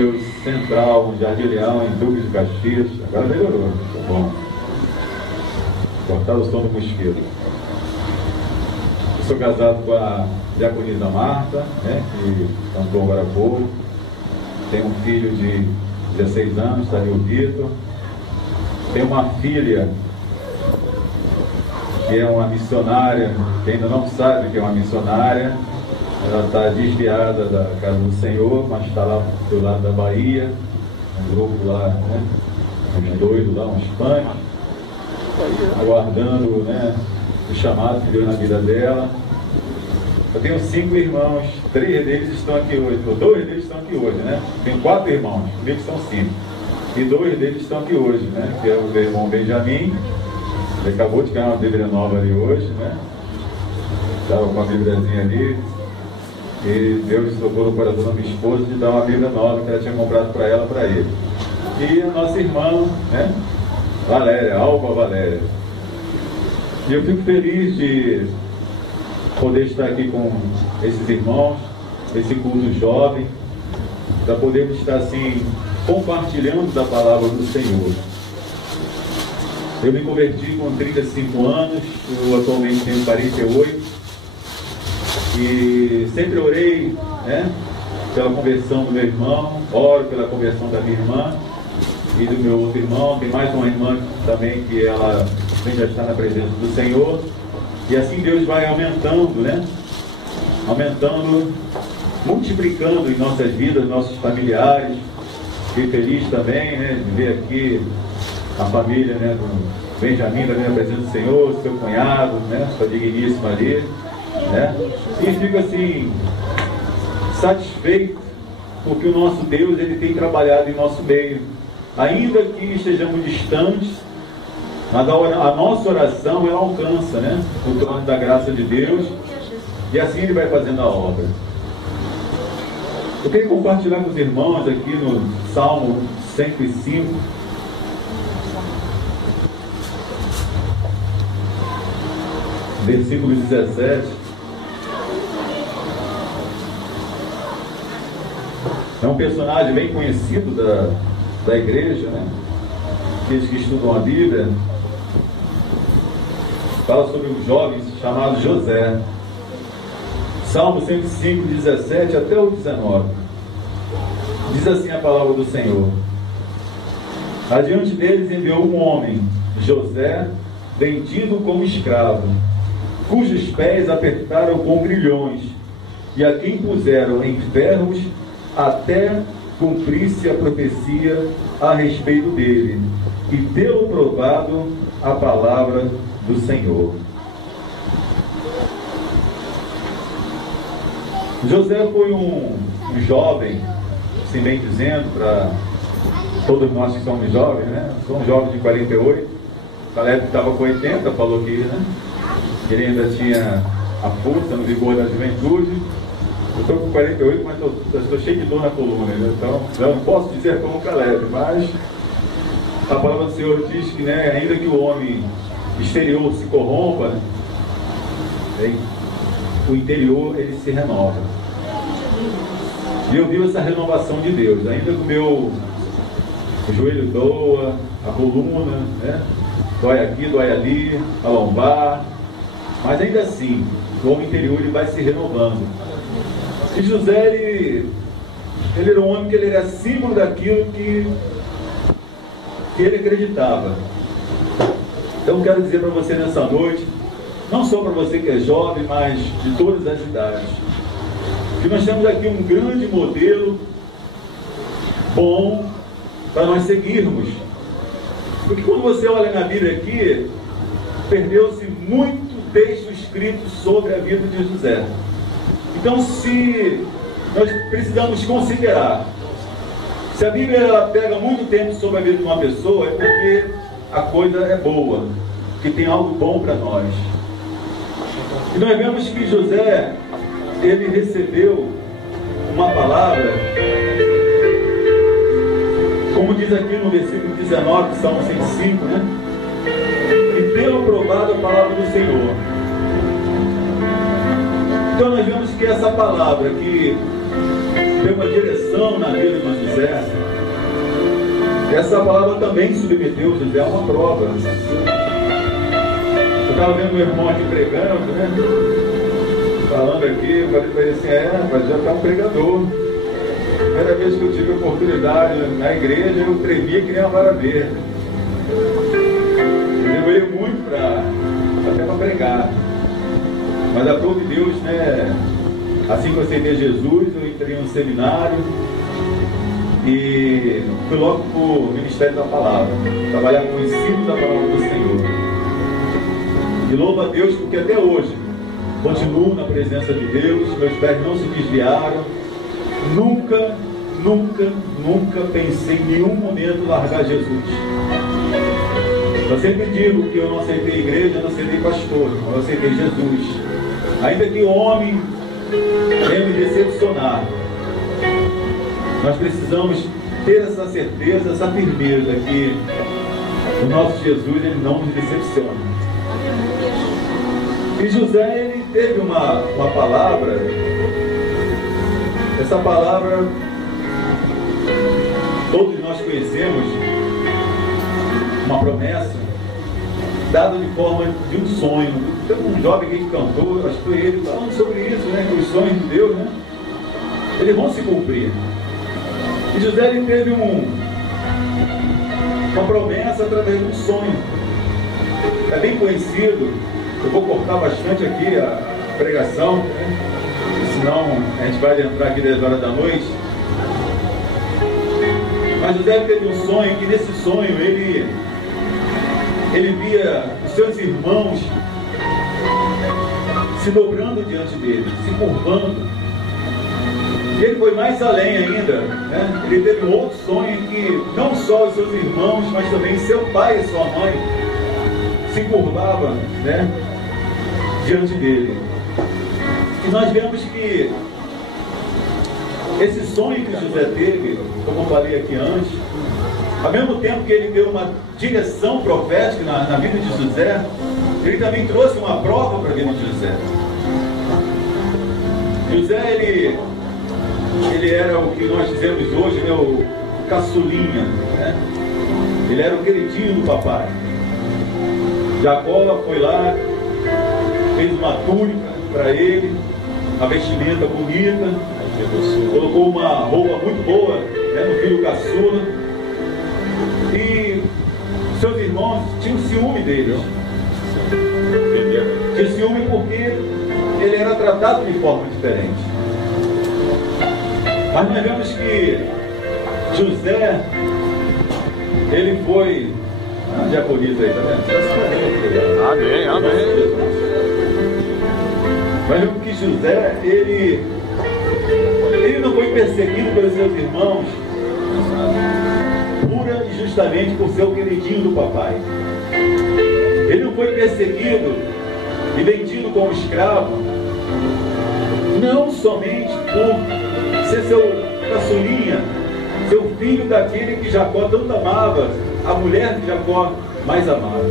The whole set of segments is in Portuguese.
Deus Central, Jardim Leão, em Duque de Caxias. Agora melhorou, tá bom. Cortaram o som do mosquito. Eu sou casado com a diaconisa Marta, né, que cantou agora há pouco. Tenho um filho de 16 anos, está ali o Vitor. Tenho uma filha que é uma missionária, que ainda não sabe que é uma missionária. Ela está desviada da casa do Senhor, mas está lá do lado da Bahia, um grupo lá, né, uns doidos lá, uns pães, aguardando, né, o chamado que deu na vida dela. Eu tenho 5 irmãos, 3 deles estão aqui hoje, ou 2 deles estão aqui hoje, né? Tenho 4 irmãos, comigo são 5. E 2 deles estão aqui hoje, né? Que é o meu irmão Benjamin, ele acabou de ganhar uma Bíblia nova ali hoje, né? Estava com uma Bíbliazinha ali. E Deus tocou no coração da minha esposa de dar uma Bíblia nova que ela tinha comprado para ela, para ele. E a nossa irmã, né? Valéria, Alba Valéria. E eu fico feliz de poder estar aqui com esses irmãos, esse culto jovem, para podermos estar assim, compartilhando da palavra do Senhor. Eu me converti com 35 anos, eu atualmente tenho 48, e sempre orei, né, pela conversão do meu irmão, oro pela conversão da minha irmã e do meu outro irmão. Tem mais uma irmã também que ela já está na presença do Senhor. E assim Deus vai aumentando, né? Aumentando, multiplicando em nossas vidas, nossos familiares. Fiquei feliz também, né, de ver aqui a família, né, do Benjamin também na presença do Senhor, seu cunhado, né, sua digníssima ali, né? E fico assim, satisfeito, porque o nosso Deus, ele tem trabalhado em nosso meio. Ainda que estejamos distantes, mas a nossa oração, ela alcança, né, o trono da graça de Deus, e assim Ele vai fazendo a obra. Eu queria compartilhar com os irmãos aqui no Salmo 105, versículo 17. É um personagem bem conhecido da igreja, né? Aqueles que estudam a Bíblia. Fala sobre um jovem chamado José. Salmo 105, 17 até o 19. Diz assim a palavra do Senhor: adiante deles enviou um homem, José, vendido como escravo, cujos pés apertaram com grilhões, e a quem puseram em ferros, até cumprir-se a profecia a respeito dele, e tê-lo provado a palavra do Senhor. José foi um jovem, assim bem dizendo, para todos nós que somos jovens, né? Sou um jovem de 48, Caleb estava com 80, falou que, né, ele ainda tinha a força no vigor da juventude. Eu estou com 48, mas estou cheio de dor na coluna, né? Então eu não posso dizer como Caleb, mas a palavra do Senhor diz que, né, ainda que o homem exterior se corrompa, né, o interior ele se renova. E eu vi essa renovação de Deus, ainda que o meu joelho doa, a coluna, né, dói aqui, dói ali, a lombar, mas ainda assim o homem interior ele vai se renovando. E José ele era um homem que ele era símbolo daquilo que ele acreditava. Então eu quero dizer para você nessa noite, não só para você que é jovem, mas de todas as idades, que nós temos aqui um grande modelo bom para nós seguirmos. Porque quando você olha na Bíblia aqui, perdeu-se muito texto escrito sobre a vida de José. Então, se nós precisamos considerar, se a Bíblia ela pega muito tempo sobre a vida de uma pessoa, é porque a coisa é boa, que tem algo bom para nós. E nós vemos que José, ele recebeu uma palavra, como diz aqui no versículo 19, Salmo 105, né? E tê-lo provado a palavra do Senhor. Então nós vemos que essa palavra que veio uma direção na vida de José. Essa palavra também submeteu José a uma prova. Eu estava vendo meu irmão aqui pregando, né? Falando aqui, eu falei para ele assim, mas já está um pregador. Primeira vez que eu tive oportunidade na igreja, eu tremia que nem uma vara verde. Eu demorei muito até para pregar. Mas a prova de Deus, né? Assim que eu aceitei Jesus, eu entrei em um seminário e fui logo para o Ministério da Palavra, trabalhar com o ensino da Palavra do Senhor. E louvo a Deus porque até hoje continuo na presença de Deus, meus pés não se desviaram. Nunca pensei em nenhum momento largar Jesus. Eu sempre digo que eu não aceitei igreja, eu não aceitei pastor, eu aceitei Jesus. Ainda que o homem venha me decepcionar, nós precisamos ter essa certeza, essa firmeza que o nosso Jesus, ele não nos decepciona. E José, ele teve uma palavra. Essa palavra todos nós conhecemos, uma promessa dada de forma de um sonho. Tem um jovem que cantou, acho que foi ele, falando sobre isso, né? Que os sonhos de Deus, né? Eles vão se cumprir. E José, ele teve uma promessa através de um sonho. É bem conhecido. Eu vou cortar bastante aqui a pregação, né? Senão a gente vai entrar aqui 10 horas da noite. Mas José teve um sonho, que nesse sonho ele via os seus irmãos se dobrando diante dele, se curvando. E ele foi mais além ainda, né? Ele teve um outro sonho em que não só os seus irmãos, mas também seu pai e sua mãe se curvavam, né? Diante dele. E nós vemos que esse sonho que José teve, como eu falei aqui antes, ao mesmo tempo que ele deu uma direção profética na vida de José, ele também trouxe uma prova para a vida de José. José, ele era o que nós dizemos hoje, né, o caçulinha, né? Ele era o queridinho do papai. Jacó foi lá, fez uma túnica para ele, uma vestimenta bonita, colocou uma roupa muito boa, né, no filho caçula. E seus irmãos tinham ciúme dele. Tinha ciúme porque ele era tratado de forma diferente. Mas nós vemos que José, ele foi... A diaconisa aí, tá vendo? Amém, amém. Nós vemos que José, ele não foi perseguido pelos seus irmãos pura e justamente por ser o queridinho do papai. Ele não foi perseguido e vendido como escravo, não somente por ser seu caçulinha, seu filho daquele que Jacó tanto amava, a mulher que Jacó mais amava,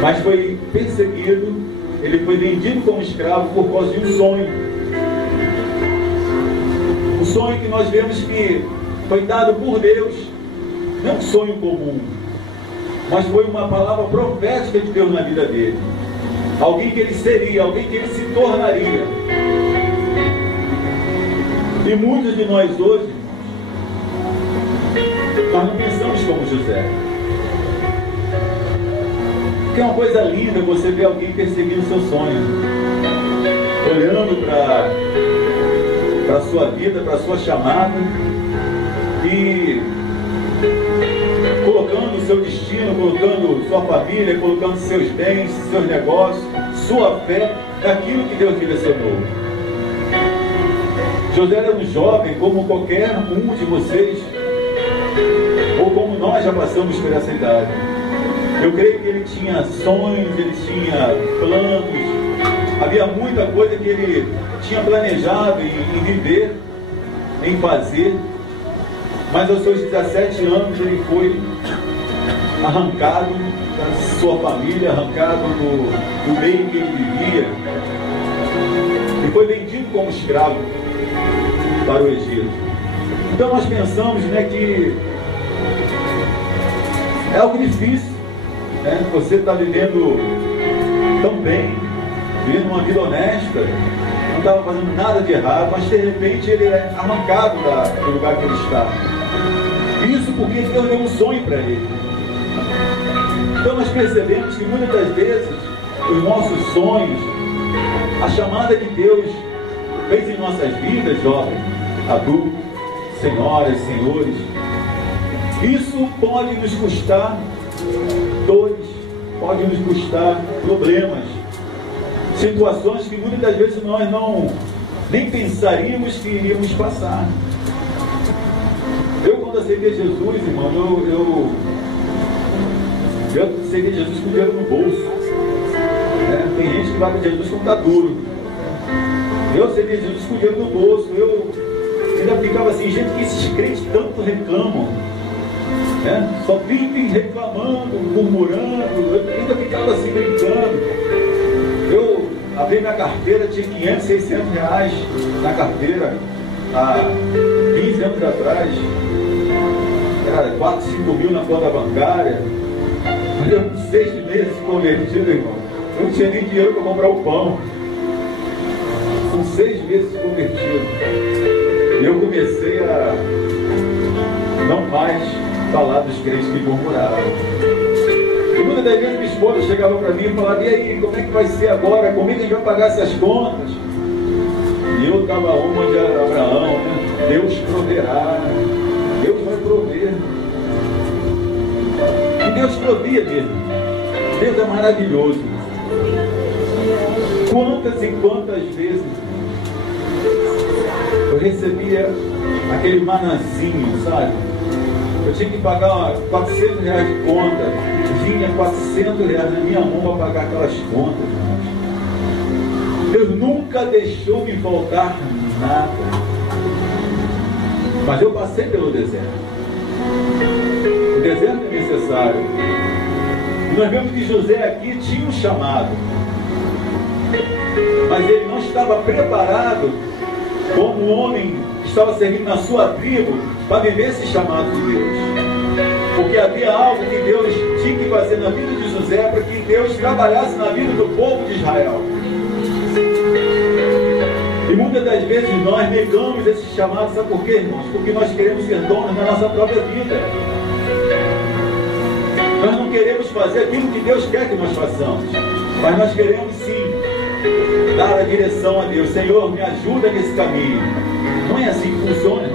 mas foi perseguido, ele foi vendido como escravo por causa de um sonho. Um sonho que nós vemos que foi dado por Deus, não um sonho comum, mas foi uma palavra profética de Deus na vida dele. Alguém que ele seria, alguém que ele se tornaria. E muitos de nós hoje, nós não pensamos como José. Porque é uma coisa linda você ver alguém perseguindo seu sonho, olhando para a sua vida, para a sua chamada e colocando o seu destino, colocando sua família, colocando seus bens, seus negócios, sua fé naquilo que Deus direcionou. José era um jovem como qualquer um de vocês, ou como nós já passamos por essa idade. Eu creio que ele tinha sonhos, ele tinha planos, havia muita coisa que ele tinha planejado em viver, em fazer, mas aos seus 17 anos ele foi arrancado da sua família, arrancado do meio que ele vivia, e foi vendido como escravo. para o Egito. Então nós pensamos, né, que é algo difícil, né? Você está vivendo tão bem, vivendo uma vida honesta, não estava fazendo nada de errado, mas de repente ele é arrancado do lugar que ele está. Isso porque Deus deu um sonho para ele. Então nós percebemos que muitas das vezes os nossos sonhos, a chamada que Deus fez em nossas vidas, jovens, adultos, senhoras, senhores, isso pode nos custar dores, pode nos custar problemas, situações que muitas das vezes nós nem pensaríamos que iríamos passar. Eu, quando aceitei Jesus, irmão, eu aceitei Jesus com dinheiro no bolso. Tem gente que vai com Jesus quando está duro. Eu aceitei Jesus com dinheiro no bolso. Eu ainda ficava assim, gente, que esses crentes tanto reclamam, né? Só vivem reclamando, murmurando. Eu ainda ficava assim brincando. Eu abri minha carteira, tinha 500, 600 reais na carteira há 15 anos atrás. Era 4, 5 mil na conta bancária. Mas eu com 6 meses convertido, irmão, eu não tinha nem dinheiro para comprar o pão. Com 6 meses convertido, eu comecei a não mais falar dos crentes que murmuravam. E muitas das vezes minha esposa chegava para mim e falava: e aí, como é que vai ser agora? Como é que a gente vai pagar essas contas? E eu estava uma de Abraão, né? Deus proverá, Deus vai prover. E Deus provia mesmo. Deus é maravilhoso. Quantas e quantas vezes eu recebia aquele manazinho, sabe? Eu tinha que pagar 400 reais de conta, vinha 400 reais na minha mão para pagar aquelas contas, irmãos. Deus nunca deixou me faltar nada. Mas eu passei pelo deserto. O deserto é necessário. E nós vemos que José aqui tinha um chamado, mas ele não estava preparado como homem que estava servindo na sua tribo para viver esse chamado de Deus. Porque havia algo que Deus tinha que fazer na vida de José para que Deus trabalhasse na vida do povo de Israel. E muitas das vezes nós negamos esse chamado, sabe por quê, irmãos? Porque nós queremos ser donos da nossa própria vida. Nós não queremos fazer aquilo que Deus quer que nós façamos, mas nós queremos sim dar a direção a Deus. Senhor, me ajuda nesse caminho. Não é assim que funciona.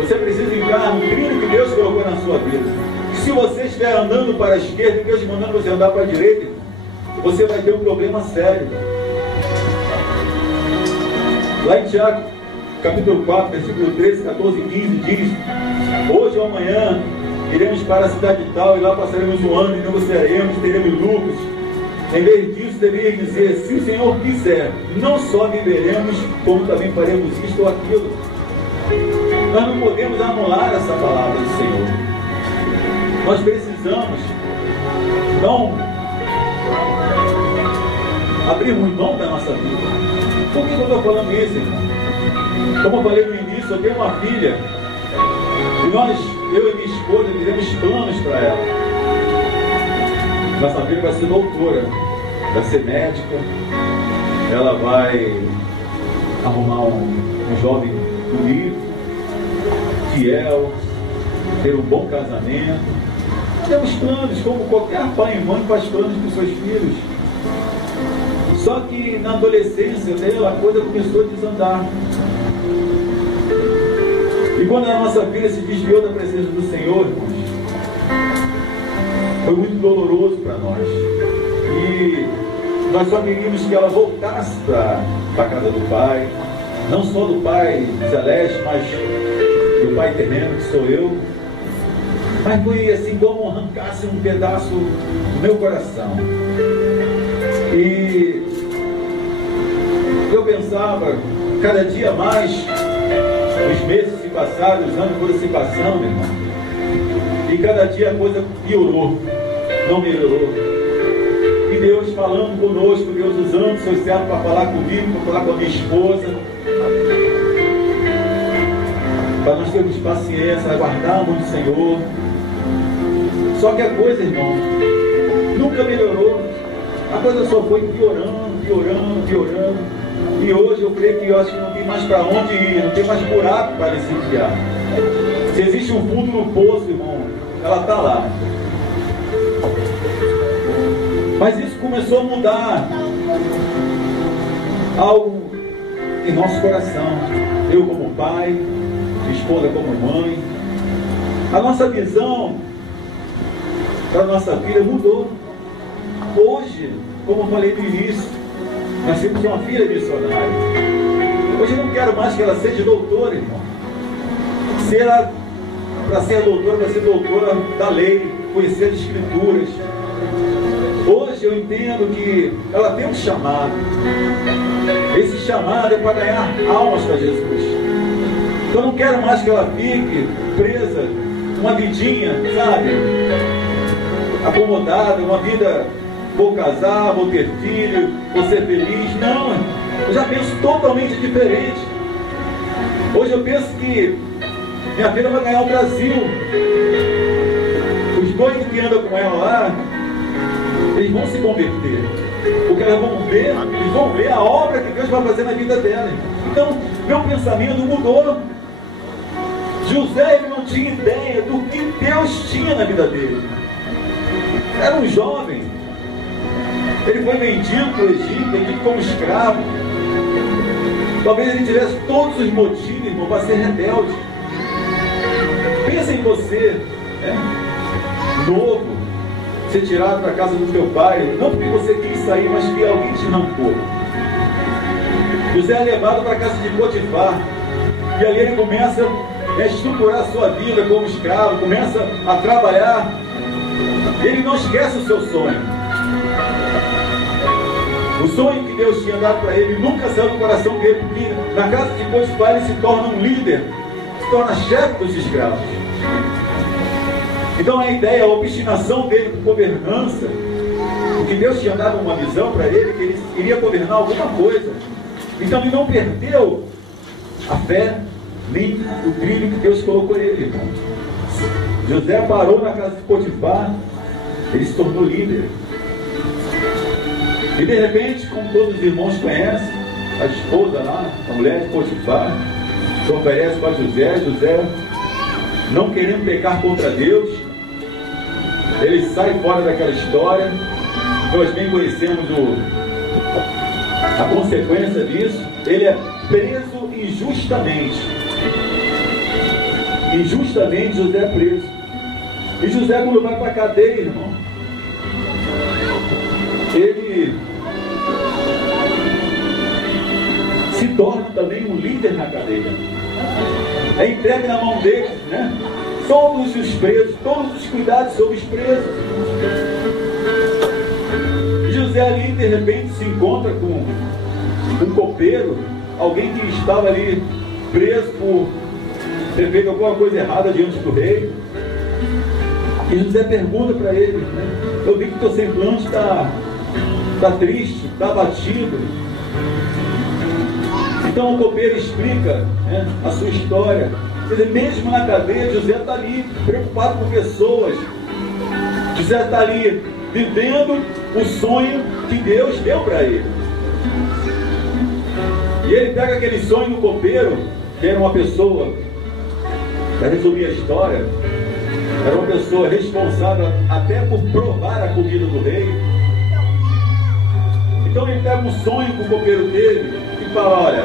Você precisa entrar no trilho que Deus colocou na sua vida. E se você estiver andando para a esquerda e Deus mandando você andar para a direita, você vai ter um problema sério. Lá em Tiago, capítulo 4, versículo 13, 14 e 15, diz: hoje ou amanhã iremos para a cidade tal e lá passaremos um ano e negociaremos, teremos lucros. Em vez disso, deveria dizer: se o Senhor quiser, não só viveremos, como também faremos isto ou aquilo. Nós não podemos anular essa palavra do Senhor. Nós precisamos não abrirmos mão da nossa vida. Por que eu estou falando isso, irmão? Como eu falei no início, eu tenho uma filha e eu e minha esposa, fizemos planos para ela. Nossa filha vai ser doutora, vai ser médica, ela vai arrumar um jovem bonito, fiel, ter um bom casamento. Temos planos, como qualquer pai e mãe faz planos para os seus filhos. Só que na adolescência dela a coisa começou a desandar. E quando a nossa filha se desviou da presença do Senhor, irmãos, foi muito doloroso para nós. E nós só queríamos que ela voltasse para a casa do Pai, não só do Pai Celeste, mas do Pai terreno, que sou eu. Mas foi assim como arrancasse um pedaço do meu coração. E eu pensava, cada dia mais, os meses se passaram, os anos foram se passando, irmão, e cada dia a coisa piorou, não melhorou. E Deus falando conosco, Deus usando o seu servo para falar comigo, para falar com a minha esposa. para nós termos paciência, aguardarmos o Senhor. Só que a coisa, irmão, nunca melhorou. A coisa só foi piorando, piorando, piorando. E hoje eu creio que eu acho que não tem mais para onde ir, não tem mais buraco para se enfiar. Se existe um fundo no poço, irmão, ela está lá. Mas isso começou a mudar algo em nosso coração. Eu como pai, minha esposa como mãe. A nossa visão para a nossa vida mudou. Hoje, como eu falei no início, nós temos uma filha missionária. Hoje eu não quero mais que ela seja doutora, irmão. Para ser doutora, vai ser doutora da lei, conhecer as escrituras. Hoje eu entendo que ela tem um chamado. Esse chamado é para ganhar almas para Jesus. Então eu não quero mais que ela fique presa, uma vidinha, sabe, acomodada, uma vida, vou casar, vou ter filho, vou ser feliz. Não, eu já penso totalmente diferente. Hoje eu penso que minha filha vai ganhar o Brasil. Os dois que andam com ela lá, eles vão se converter. Porque eles vão ver a obra que Deus vai fazer na vida dela. Então, meu pensamento mudou. José, ele não tinha ideia do que Deus tinha na vida dele. Era um jovem. Ele foi vendido para o Egito, vendido como escravo. Talvez ele tivesse todos os motivos, irmão, para ser rebelde. Pensa em você, né? Novo, ser tirado da casa do teu pai, não porque você quis sair, mas que alguém te arrancou. José é levado para a casa de Potifar, e ali ele começa a estruturar a sua vida como escravo, começa a trabalhar. Ele não esquece o seu sonho. O sonho que Deus tinha dado para ele nunca saiu do coração dele, porque na casa de Potifar ele se torna um líder, se torna chefe dos escravos. Então a ideia, a obstinação dele com governança, porque Deus tinha dado uma visão para ele, que ele iria governar alguma coisa. Então ele não perdeu a fé, nem o trilho que Deus colocou nele, irmão. José parou na casa de Potifar, ele se tornou líder. E de repente, como todos os irmãos conhecem, a esposa lá, a mulher de Potifar, se oferece para José. José, não querendo pecar contra Deus, ele sai fora daquela história. Nós bem conhecemos a consequência disso. Ele é preso injustamente. Injustamente José é preso. E José, quando vai para a cadeia, irmão, ele se torna também um líder na cadeia. É entregue na mão dele, né? Todos os presos, todos os cuidados sobre os presos. José ali de repente se encontra com um copeiro, alguém que estava ali preso por ter feito alguma coisa errada diante do rei. E José pergunta para ele, né? Eu vi que teu semblante está triste, está abatido. Então o copeiro explica, né, a sua história. Quer dizer, mesmo na cadeia, José está ali preocupado com pessoas. José está ali vivendo o sonho que Deus deu para ele. E ele pega aquele sonho do copeiro, que era uma pessoa, para resumir a história, era uma pessoa responsável até por provar a comida do rei. Então ele pega um sonho que o copeiro teve e fala: olha,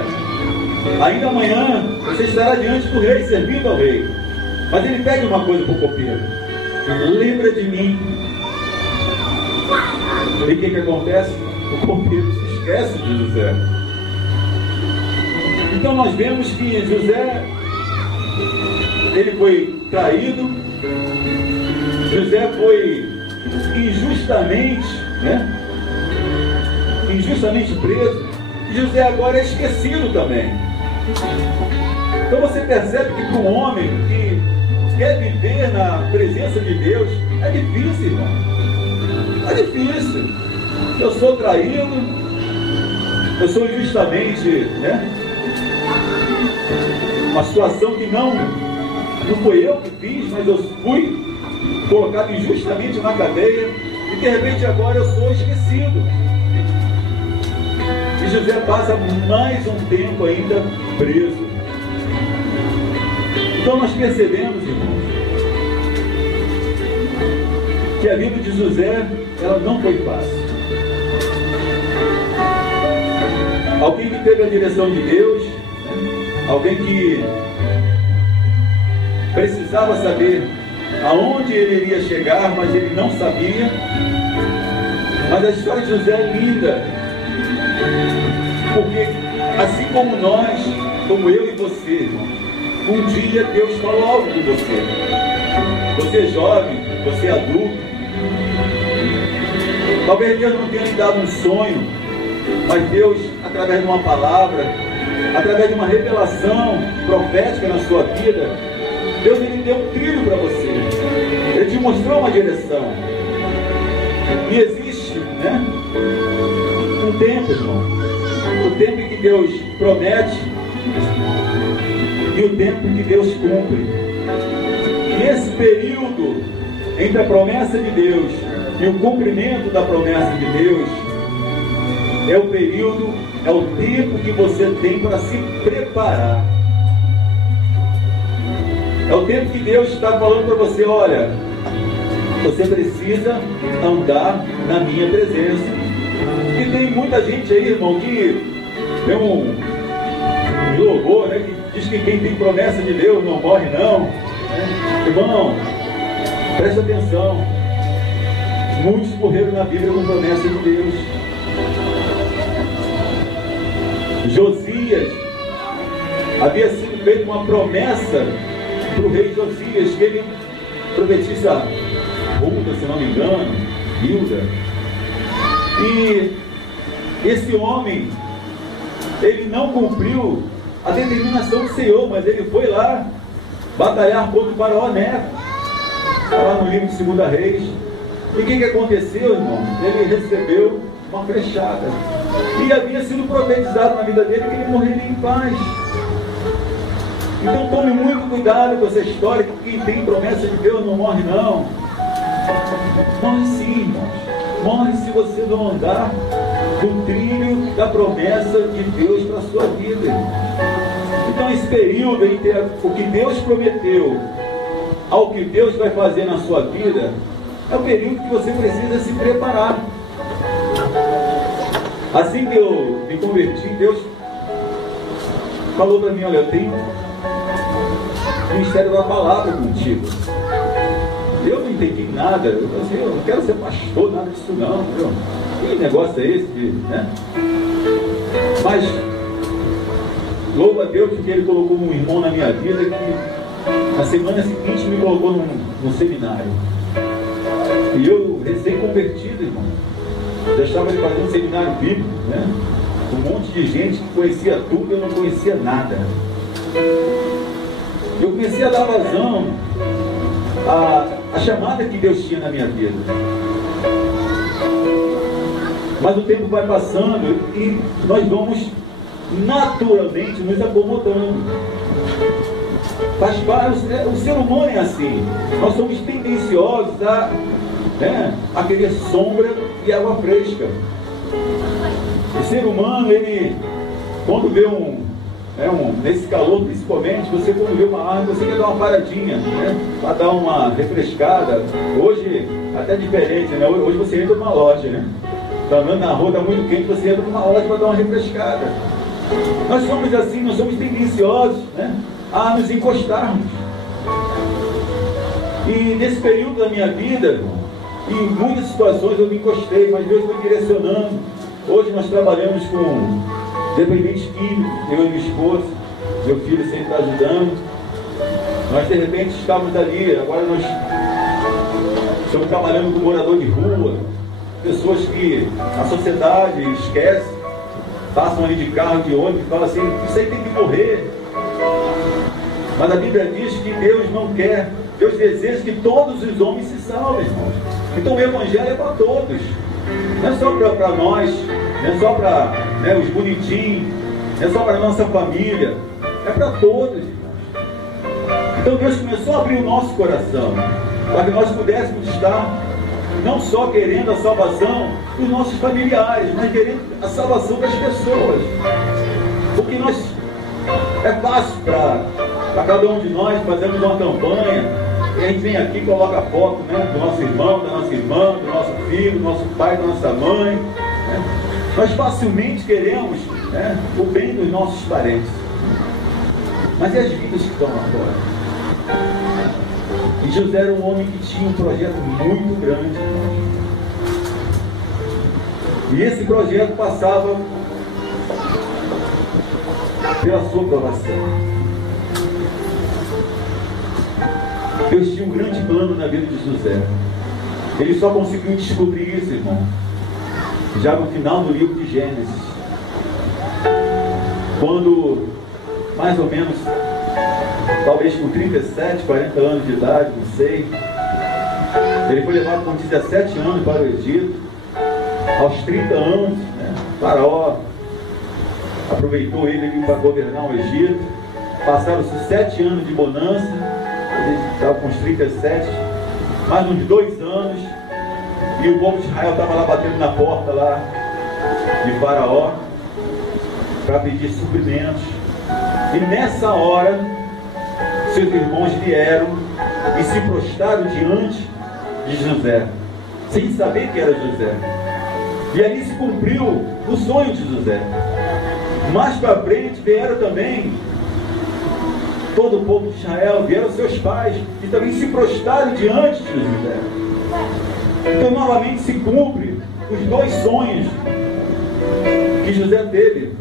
ainda amanhã você estará diante do rei, servindo ao rei. Mas ele pede uma coisa para o copeiro: lembra de mim. E o que acontece? O copeiro se esquece de José. Então nós vemos que José, ele foi traído, José foi injustamente, né? Injustamente preso, e José agora é esquecido também. Então você percebe que para um homem que quer viver na presença de Deus, é difícil, irmão. É difícil. Eu sou traído, eu sou injustamente, né, uma situação que não foi eu que fiz, mas eu fui colocado injustamente na cadeia, e de repente agora eu sou esquecido. E José passa mais um tempo ainda preso. Então nós percebemos, irmãos, que a vida de José, ela não foi fácil. Alguém que teve a direção de Deus, alguém que precisava saber aonde ele iria chegar, mas ele não sabia. Mas a história de José é linda, porque assim como nós, como eu e você, um dia Deus falou algo com você. Você é jovem, você é adulto. Talvez Deus não tenha lhe dado um sonho, mas Deus, através de uma palavra, através de uma revelação profética na sua vida, Deus ele deu um trilho para você. Ele te mostrou uma direção. E existe, né, um tempo, irmão. O tempo em que Deus promete e o tempo em que Deus cumpre. E esse período entre a promessa de Deus e o cumprimento da promessa de Deus é o período, é o tempo que você tem para se preparar. É o tempo que Deus está falando para você: olha, você precisa andar na minha presença. E tem muita gente aí, irmão, que tem um louvor, né, que diz que quem tem promessa de Deus não morre não. Irmão, preste atenção. Muitos morreram na Bíblia com promessa de Deus. Josias havia sido feita uma promessa para o rei Josias, que ele profetiza Ruda, se não me engano, Hilda. E esse homem, ele não cumpriu a determinação do Senhor, mas ele foi lá batalhar contra o Faraó Neco. Está lá no livro de 2 Reis. E o que aconteceu, irmão? Ele recebeu uma flechada. E havia sido profetizado na vida dele que ele morreria em paz. Então tome muito cuidado com essa história, que quem tem promessa de Deus não morre não. Morre sim, irmãos. Morre se você não andar no trilho da promessa de Deus para a sua vida. Então esse período entre o que Deus prometeu ao que Deus vai fazer na sua vida é o período que você precisa se preparar. Assim que eu me converti, Deus falou para mim: olha, eu tenho o ministério da palavra contigo. Eu não entendi nada. Eu falei assim: eu não quero ser pastor, nada disso não. Entendeu? Que negócio é esse? Né? Mas louvo a Deus porque Ele colocou um irmão na minha vida que na semana seguinte me colocou num seminário. E eu, recém-convertido, irmão, já estava fazendo um seminário bíblico, né? Um monte de gente que conhecia tudo e eu não conhecia nada. Eu comecei a dar vazão à chamada que Deus tinha na minha vida. Mas o tempo vai passando e nós vamos naturalmente nos acomodando. Faz parte, o ser humano é assim. Nós somos tendenciosos a querer sombra e água fresca. O ser humano, ele, quando vê nesse calor principalmente, você quando vê uma árvore, você quer dar uma paradinha, né, para dar uma refrescada. Hoje, até diferente, né? Hoje você entra numa loja, né? Está andando na rua, está muito quente, você entra numa loja para dar uma refrescada. Nós somos assim, nós somos tendenciosos, né, a nos encostarmos. E nesse período da minha vida, em muitas situações eu me encostei, mas Deus foi direcionando. Hoje nós trabalhamos com dependentes químicos, eu e minha esposa, meu filho sempre está ajudando. Nós de repente estávamos ali, agora nós estamos trabalhando com morador de rua, pessoas que a sociedade esquece, passam ali de carro, de ônibus e falam assim: isso aí tem que morrer. Mas a Bíblia diz que Deus não quer, Deus deseja que todos os homens se salvem, irmãos. Então o Evangelho é para todos, não é só para nós, não é só para os bonitinhos, não é só para a nossa família, é para todos, irmãos. Então Deus começou a abrir o nosso coração, para que nós pudéssemos estar não só querendo a salvação dos nossos familiares, mas querendo a salvação das pessoas. Porque é fácil para cada um de nós fazermos uma campanha, e a gente vem aqui e coloca a foto, né, do nosso irmão, da nossa irmã, do nosso filho, do nosso pai, da nossa mãe, né? Nós facilmente queremos, né, o bem dos nossos parentes. Mas e as vidas que estão lá fora? E José era um homem que tinha um projeto muito grande. E esse projeto passava pela sua aprovação. Deus tinha um grande plano na vida de José. Ele só conseguiu descobrir isso, irmão, já no final do livro de Gênesis, quando, mais ou menos, talvez com 37, 40 anos de idade, não sei, ele foi levado com 17 anos para o Egito. Aos 30 anos, né, Faraó aproveitou ele para governar o Egito. Passaram-se 7 anos de bonança. Ele estava com uns 37, mais uns 2 anos, e o povo de Israel estava lá batendo na porta lá de Faraó para pedir suprimentos. E nessa hora seus irmãos vieram e se prostraram diante de José, sem saber que era José. E ali se cumpriu o sonho de José. Mais para frente vieram também todo o povo de Israel, vieram seus pais e também se prostraram diante de José. Então novamente se cumpre os 2 sonhos que José teve,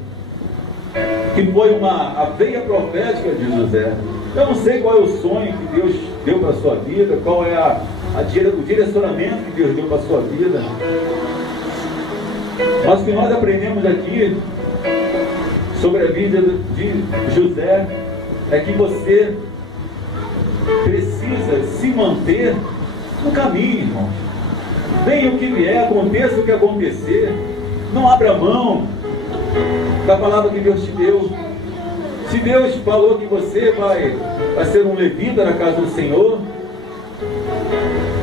que foi a veia profética de José. Eu não sei qual é o sonho que Deus deu para a sua vida, qual é o direcionamento que Deus deu para a sua vida, mas o que nós aprendemos aqui sobre a vida de José é que você precisa se manter no caminho, irmão. Venha o que vier, aconteça o que acontecer, não abra mão da palavra que Deus te deu. Se Deus falou que você vai ser um levita na casa do Senhor,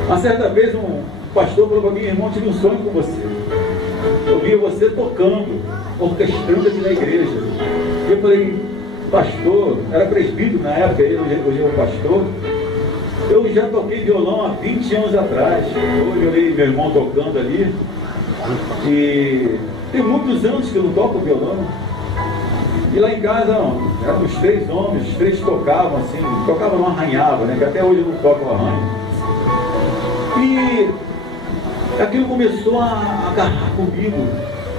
uma certa vez um pastor falou para mim: irmão, tive um sonho com você. Eu via você tocando, orquestrando aqui na igreja. E eu falei: pastor, era presbítero na época, hoje é um pastor. Eu já toquei violão há 20 anos atrás. Hoje eu olhei meu irmão tocando ali. E tem muitos anos que eu não toco violão. E lá em casa, eram os 3 homens, os 3 tocavam assim, tocavam, não arranhava, né? Que até hoje eu não toco o arranho. E aquilo começou a agarrar comigo.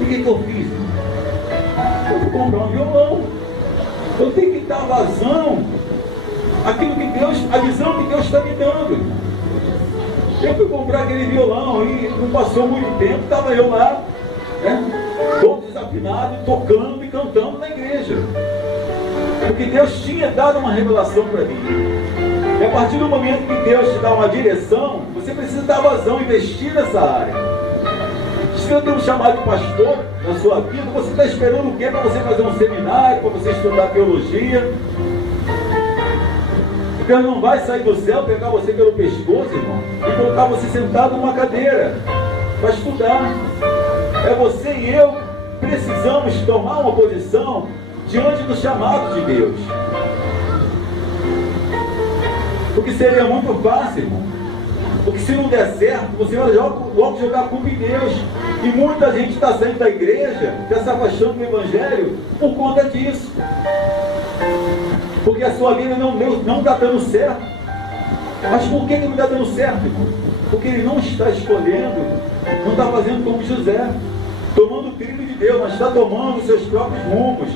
E o que eu fiz? Eu fui comprar um violão. Eu tenho que dar vazão àquilo que Deus, a visão que Deus está me dando. Eu fui comprar aquele violão e não passou muito tempo, estava eu lá, né, todo desafinado, tocando e cantando na igreja. Porque Deus tinha dado uma revelação para mim. E a partir do momento que Deus te dá uma direção, você precisa dar vazão, investir nessa área. Se eu tenho um chamado de pastor na sua vida, você está esperando o quê? Para você fazer um seminário, para você estudar teologia? Deus não vai sair do céu, pegar você pelo pescoço, irmão, e colocar você sentado numa cadeira para estudar. É você e eu precisamos tomar uma posição diante do chamado de Deus. Porque seria muito fácil, irmão. Porque se não der certo, você vai logo jogar a culpa em Deus. E muita gente está saindo da igreja, está se afastando do Evangelho por conta disso. Porque a sua vida não está dando certo. Mas por que não está dando certo, irmão? Porque ele não está escolhendo, não está fazendo como José, tomando o trilho de Deus, mas está tomando os seus próprios rumos,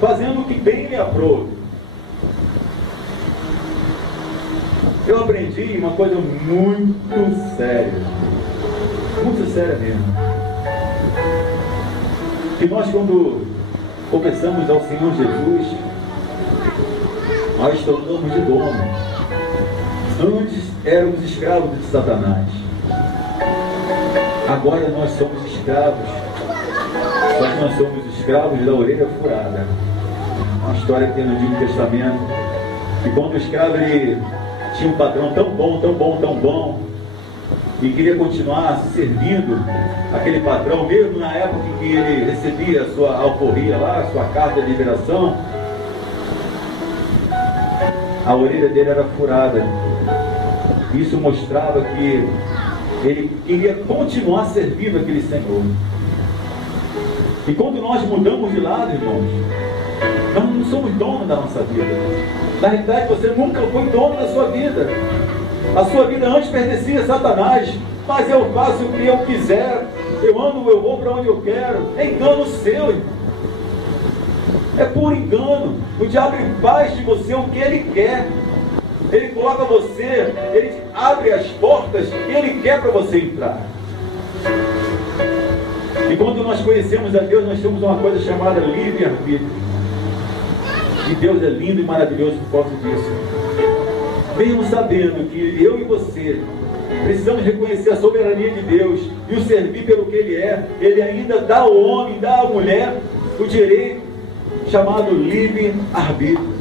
fazendo o que bem lhe aprouve. Eu aprendi uma coisa muito séria mesmo, que nós, quando confessamos ao Senhor Jesus, nós tornamos de dono. Antes éramos escravos de Satanás, agora nós somos escravos, só que nós somos escravos da orelha furada. Uma história que tem no Antigo Testamento, E quando o escravo ele tinha um patrão tão bom, tão bom, tão bom, e queria continuar servindo aquele patrão, mesmo na época em que ele recebia a sua alforria lá, a sua carta de liberação, a orelha dele era furada. Isso mostrava que ele queria continuar servindo aquele Senhor. E quando nós mudamos de lado, irmãos, nós não somos donos da nossa vida. Na realidade, você nunca foi dono da sua vida. A sua vida antes pertencia a Satanás. Mas eu faço o que eu quiser. Eu ando, eu vou para onde eu quero. É engano seu, irmão. É puro engano. O diabo faz de você o que ele quer. Ele coloca você, ele abre as portas e ele quer para você entrar. E quando nós conhecemos a Deus, nós temos uma coisa chamada livre-arbítrio. E Deus é lindo e maravilhoso por causa disso. Mesmo sabendo que eu e você precisamos reconhecer a soberania de Deus e o servir pelo que Ele é, Ele ainda dá ao homem, dá à mulher o direito chamado livre-arbítrio.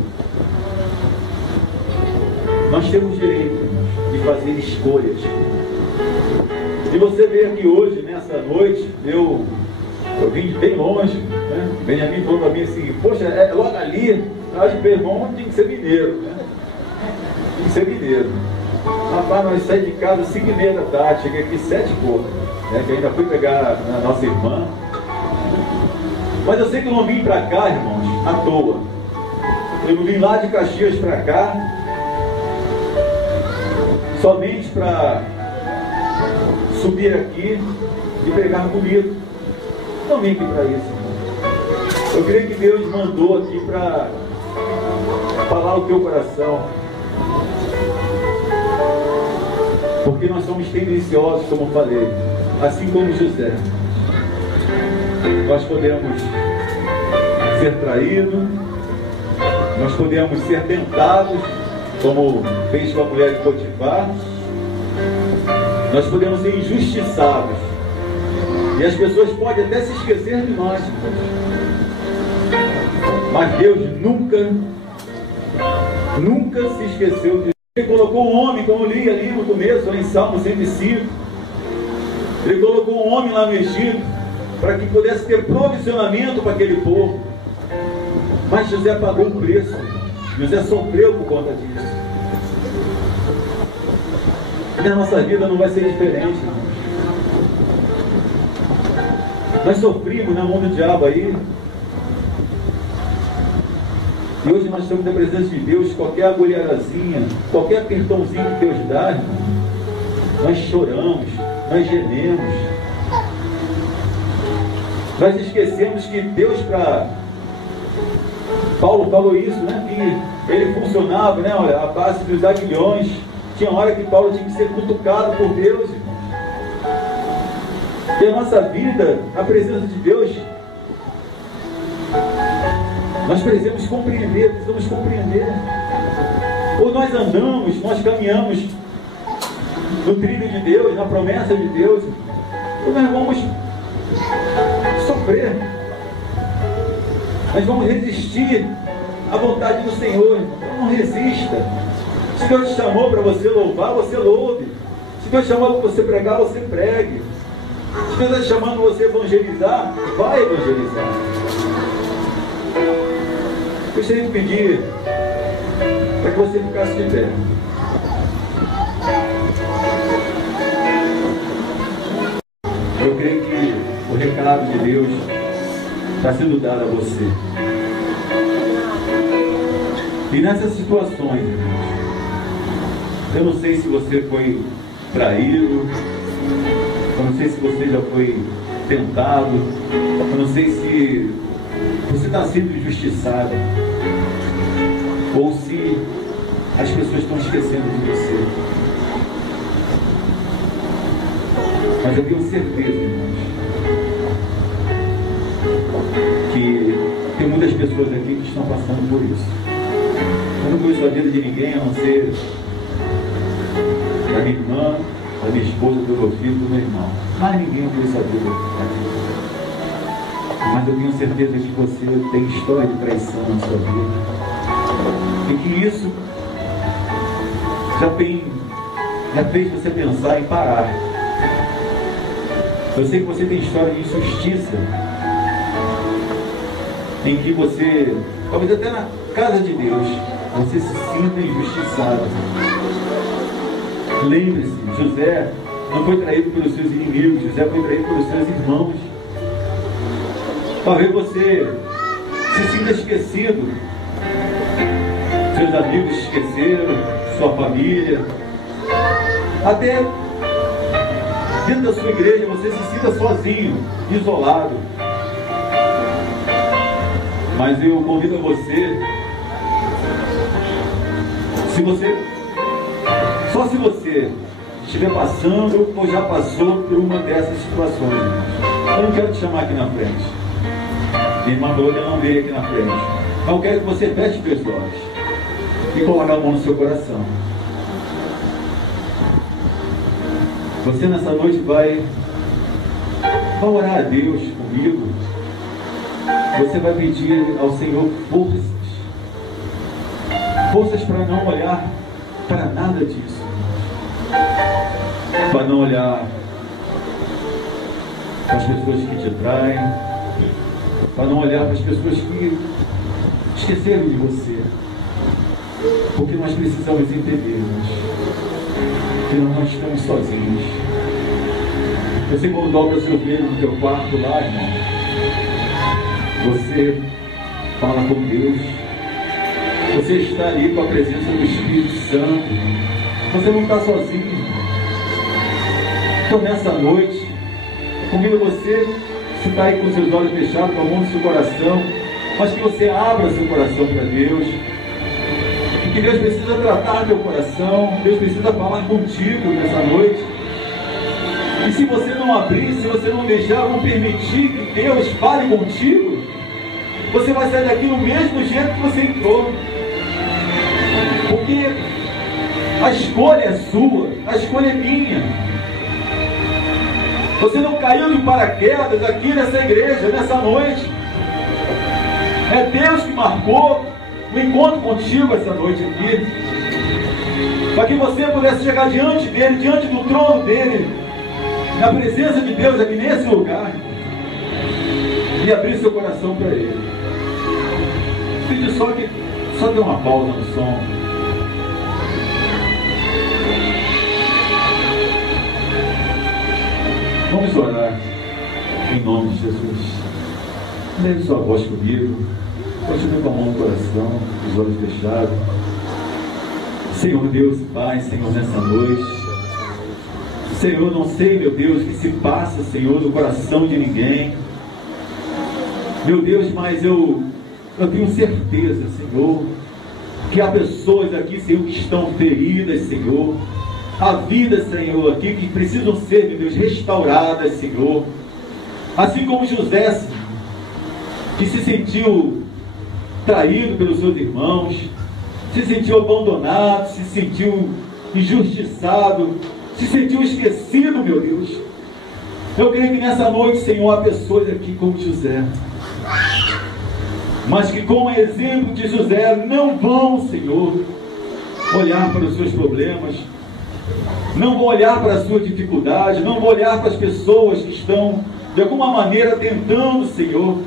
Nós temos direito de fazer escolhas. E você veio aqui hoje, nessa noite, eu vim bem longe, né? Benjamin falou para mim assim, poxa, é logo ali, acho que meu irmão tem que ser mineiro, né? Tem que ser mineiro. Rapaz, nós saímos de casa às 5h30 da tarde, cheguei aqui 7h, né? Que ainda fui pegar a nossa irmã. Mas eu sei que eu não vim para cá, irmãos, à toa. Eu não vim lá de Caxias para cá somente para subir aqui e pregar comigo. Não vim aqui para isso, irmão. Eu creio que Deus mandou aqui para falar o teu coração. Porque nós somos tendenciosos, como eu falei, assim como José. Nós podemos ser traídos, nós podemos ser tentados, como fez com a mulher de Potifar. Nós podemos ser injustiçados. E as pessoas podem até se esquecer de nós. Mas Deus nunca se esqueceu de nós. Ele colocou um homem, como eu li ali no começo, em Salmo 105. Ele colocou um homem lá no Egito, para que pudesse ter provisionamento para aquele povo. Mas José pagou um preço. José sofreu por conta disso. E a nossa vida não vai ser diferente. Nós sofrimos na mão do diabo aí. E hoje nós estamos na presença de Deus. Qualquer agulhadazinha, qualquer apertãozinho que Deus dá, irmão, nós choramos, nós gememos. Nós esquecemos que Deus, para Paulo falou isso, né? Que ele funcionava, né? Olha, a base dos aguilhões. Tinha hora que Paulo tinha que ser cutucado por Deus, irmão. E a nossa vida, a presença de Deus, nós precisamos compreender. Ou nós andamos, nós caminhamos no trilho de Deus, na promessa de Deus, ou nós vamos sofrer. Nós vamos resistir à vontade do Senhor. Então não resista. Se Deus te chamou para você louvar, você louve. Se Deus te chamou para você pregar, você pregue. Se Deus está te chamando para você evangelizar, vai evangelizar. Eu gostaria de pedir para que você ficasse de pé. Eu creio que o recado de Deus está sendo dado a você. E nessas situações, eu não sei se você foi traído, eu não sei se você já foi tentado, eu não sei se você está sendo injustiçado, ou se as pessoas estão esquecendo de você. Mas eu tenho certeza, irmãos, que tem muitas pessoas aqui que estão passando por isso. Eu não conheço a vida de ninguém, a não ser da minha irmã, da minha esposa, do meu filho, do meu irmão. Mas ninguém conhece a vida aqui. Mas eu tenho certeza que você tem história de traição na sua vida. E que isso já fez você pensar em parar. Eu sei que você tem história de injustiça, em que você, talvez até na casa de Deus, você se sinta injustiçado. Lembre-se, José não foi traído pelos seus inimigos, José foi traído pelos seus irmãos. Talvez você se sinta esquecido, seus amigos esqueceram, sua família, até dentro da sua igreja você se sinta sozinho, isolado. Mas eu convido a você, só se você estiver passando ou já passou por uma dessas situações, eu não quero te chamar aqui na frente. Minha irmã falou que eu não veio aqui na frente. Mas eu quero que você feche seus olhos e coloque a mão no seu coração. Você nessa noite vai orar a Deus comigo. Você vai pedir ao Senhor forças para não olhar para nada disso, para não olhar para as pessoas que te traem, para não olhar para as pessoas que esqueceram de você, porque nós precisamos entender que nós não estamos sozinhos. Você, quando dobra seu joelho no teu quarto lá, irmão, você fala com Deus, você está ali com a presença do Espírito Santo, você não está sozinho. Então nessa noite, eu convido você, se está aí com seus olhos fechados, com a mão no seu coração, mas que você abra seu coração para Deus, porque Deus precisa tratar teu coração, Deus precisa falar contigo nessa noite. E se você não abrir, se você não deixar, não permitir que Deus fale contigo, você vai sair daqui do mesmo jeito que você entrou. Porque a escolha é sua, a escolha é minha. Você não caiu de paraquedas aqui nessa igreja, nessa noite. É Deus que marcou o encontro contigo essa noite aqui, para que você pudesse chegar diante dele, diante do trono dele, na presença de Deus aqui nesse lugar, e abrir seu coração para ele. Pedi só dê uma pausa no som. Vamos orar em nome de Jesus. Leve sua voz comigo. Continue com a mão no coração, os olhos fechados. Senhor Deus, Pai, Senhor, nessa noite, Senhor, não sei, meu Deus, o que se passa, Senhor, no coração de ninguém, meu Deus, mas eu tenho certeza, Senhor, que há pessoas aqui, Senhor, que estão feridas, Senhor. Há vidas, Senhor, aqui que precisam ser, meu Deus, restauradas, Senhor. Assim como José, Senhor, que se sentiu traído pelos seus irmãos, se sentiu abandonado, se sentiu injustiçado, se sentiu esquecido, meu Deus. Eu creio que nessa noite, Senhor, há pessoas aqui como José, mas que com o exemplo de José não vão, Senhor, olhar para os seus problemas, não vão olhar para a sua dificuldade, não vão olhar para as pessoas que estão de alguma maneira tentando, Senhor,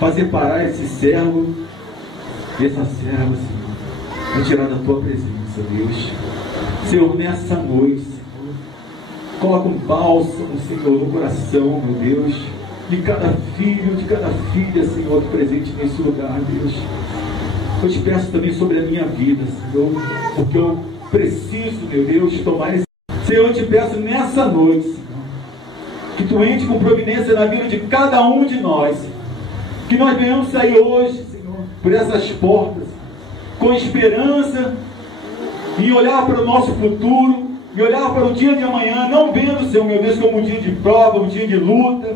fazer parar esse servo e essa serva, Senhor, e tirar da tua presença, Deus. Senhor, nessa noite, Senhor, coloca um bálsamo, Senhor, no coração, meu Deus, de cada filho, de cada filha, Senhor, presente nesse lugar, Deus. Eu te peço também sobre a minha vida, Senhor, porque eu preciso, meu Deus, tomar esse... Senhor, eu te peço nessa noite, Senhor, que tu entre com providência na vida de cada um de nós, Senhor. Que nós venhamos sair hoje, Senhor, por essas portas, com esperança, e olhar para o nosso futuro, e olhar para o dia de amanhã, não vendo, Senhor, meu Deus, como um dia de prova, um dia de luta,